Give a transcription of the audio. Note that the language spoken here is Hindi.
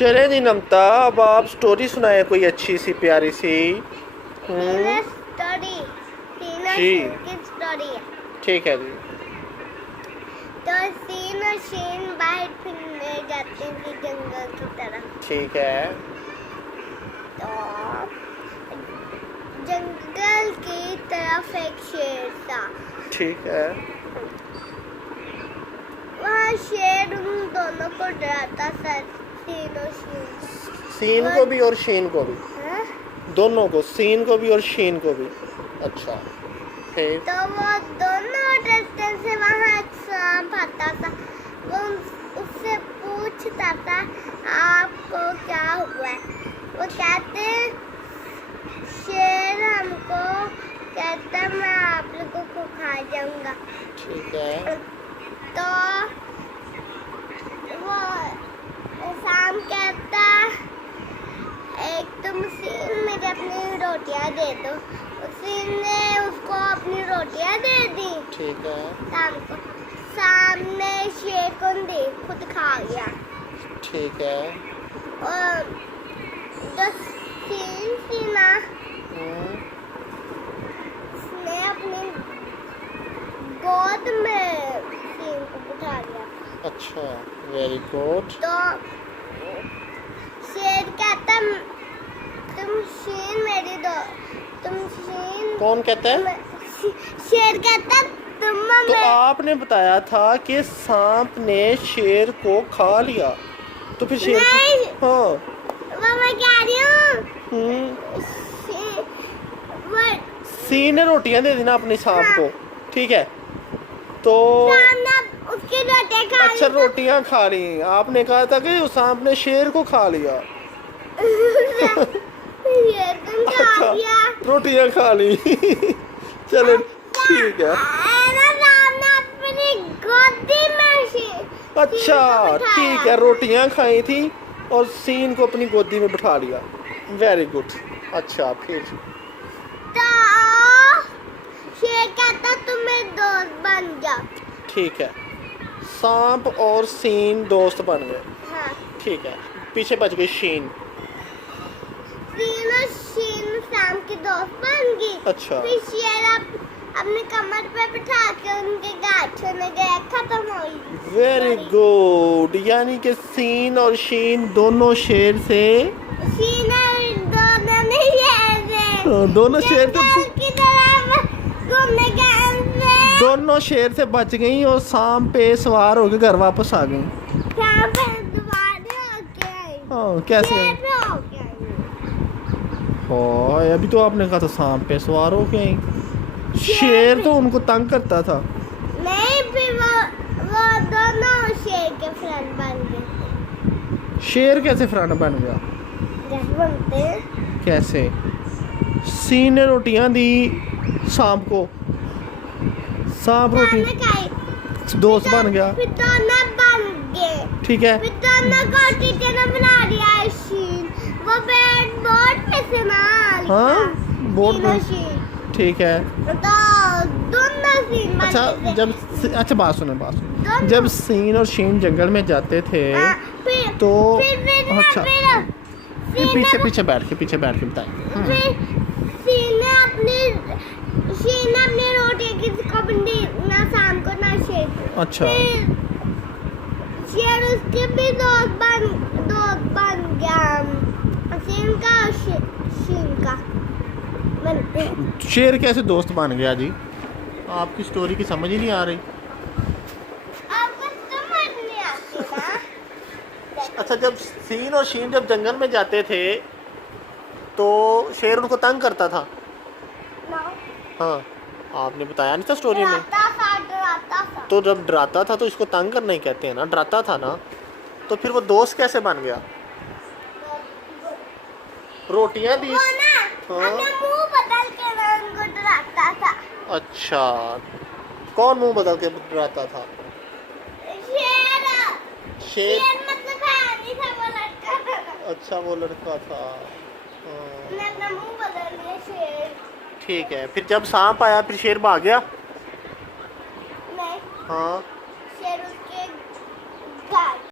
चले जी नमता, अब आप स्टोरी सुनाए कोई अच्छी सी प्यारी सी। स्टोरी जी की स्टोरी है। ठीक है जी। तो सीन और शीन बाहर फिरने जाते थे जंगल की तरफ। ठीक है। तो जंगल की तरफ एक शेर था। ठीक है। वहाँ शेर उन दोनों को डराता था, सीन और शीन। सीन को भी और शीन को भी, हाँ? दोनों को, सीन को भी और शीन को भी। अच्छा फिर? तो वो दोनों रास्ते से वहाँ एक सांप आता था। वो उससे पूछता था आपको क्या हुआ है। वो कहते शेर हमको कहता मैं आप लोगों को खा जाऊंगा। ठीक है। तो वो सांप कहता एक तुम सीन मुझे अपनी रोटियां दे दो। सीन ने उसको अपनी रोटियां दे दी। ठीक है। शाम को सामने शेर को दे खुद खा गया। ठीक है। और जो सीन थी ना, उसने अपनी गोद में सीन को बिठा लिया। अच्छा वेरी गुड। तो शेर कहता तुम शीन मेरी दो, तुम शीन। कौन कहता है? शेर कहता तुम तो आपने बताया था कि सांप ने शेर को खा लिया, तो फिर शेर नहीं। हाँ। वो मैं कह रही हूँ सीन ने रोटियां दे दी ना अपने सांप हाँ। को। ठीक है। तो उसकी रोटियां खा अच्छा ली। रोटियां खा ली। आपने कहा था कि उस सांप ने शेर को खा लिया। ये तुम खा अच्छा लिया। रोटियां खा ली। चलो ठीक है। अपनी गोदी में अच्छा ठीक है, रोटियां खाई थी और सीन को अपनी गोदी में बिठा लिया। Very good. अच्छा फिर? तो शेर कहता तुम मेरे दोस्त बन जाओ। ठीक है, सांप और सीन दोस्त बन गए। हाँ। ठीक है, पीछे बच गई शीन। सीन और शीन शाम की दोस्त बन गई। अच्छा। फिर शेर अपने कमर पे बिठा के उनके गाछों में गया, खत्म हो गई। Very good. यानी कि सीन और शीन दोनों शेर से, शीन और दोनों ने शेर से दोनों शेर से जंगल की तरफ घूमने गए। दोनों शेर से बच गई और सांप पे सवार होकर घर वापस आ गई। सांप पे दोबारा होके आई। हाँ कैसे? शेर पे होके आई। हाँ अभी तो आपने कहा था सांप पे सवार हो गई। शेर तो उनको तंग करता था। नहीं, फिर वो दोनों शेर के फ्रेंड बन गए। शेर कैसे फ्रेंड बन गया? जैसे बनते हैं। कैसे? सीन ने रोटियां दी सांप को, सांप रोटी दोनों खाई। दोस्त बन गया। फिर दोनों बन गए। ठीक है। फिर दोनों को टीचर ने बना दिया शीन। वो बोर्ड पे से ना लिखा। हाँ बोर्ड तीनों पे। शीन। ठीक है। तो दोनों सीन बन अच्छा गए। जब अच्छा बात सुनो दोनों। जब सीन और शीन जंगल में जाते थे फिर तो फिर अच्छा फिर पीछे पीछे बैठ के बताइए। फिर शीन ने अपनी रोटी किसी को भी दी, ना शाम को ना शेर को। अच्छा। फिर शेर उसके भी दोस्त बन गया। शीन का और शीन का बनते हैं। शेर कैसे दोस्त बन गया जी? आपकी स्टोरी की समझ ही नहीं आ रही। आपको समझ नहीं आती ना। अच्छा जब सीन और शीन जब जंगल में जाते थे तो शेर उनको तंग करता था। ना। हाँ आपने बताया नहीं था स्टोरी में। डराता था। तो जब डराता था तो इसको तंग करना ही कहते हैं ना, डराता था ना। तो फिर वो दोस्त कैसे बन गया? रोटियां दी। वो ना हाँ। अपना मुंह बदल के ना उनको डराता था। अच्छा कौन मुंह बदल के डराता था? शेर। शेर। मतलब है था वो लड़का था। अच्छा वो लड़का था। मैं अपना मुंह बदल लिया शेर। ठीक है, फिर जब सांप आया फिर शेर भाग गया। नहीं। हाँ शेर उसके घर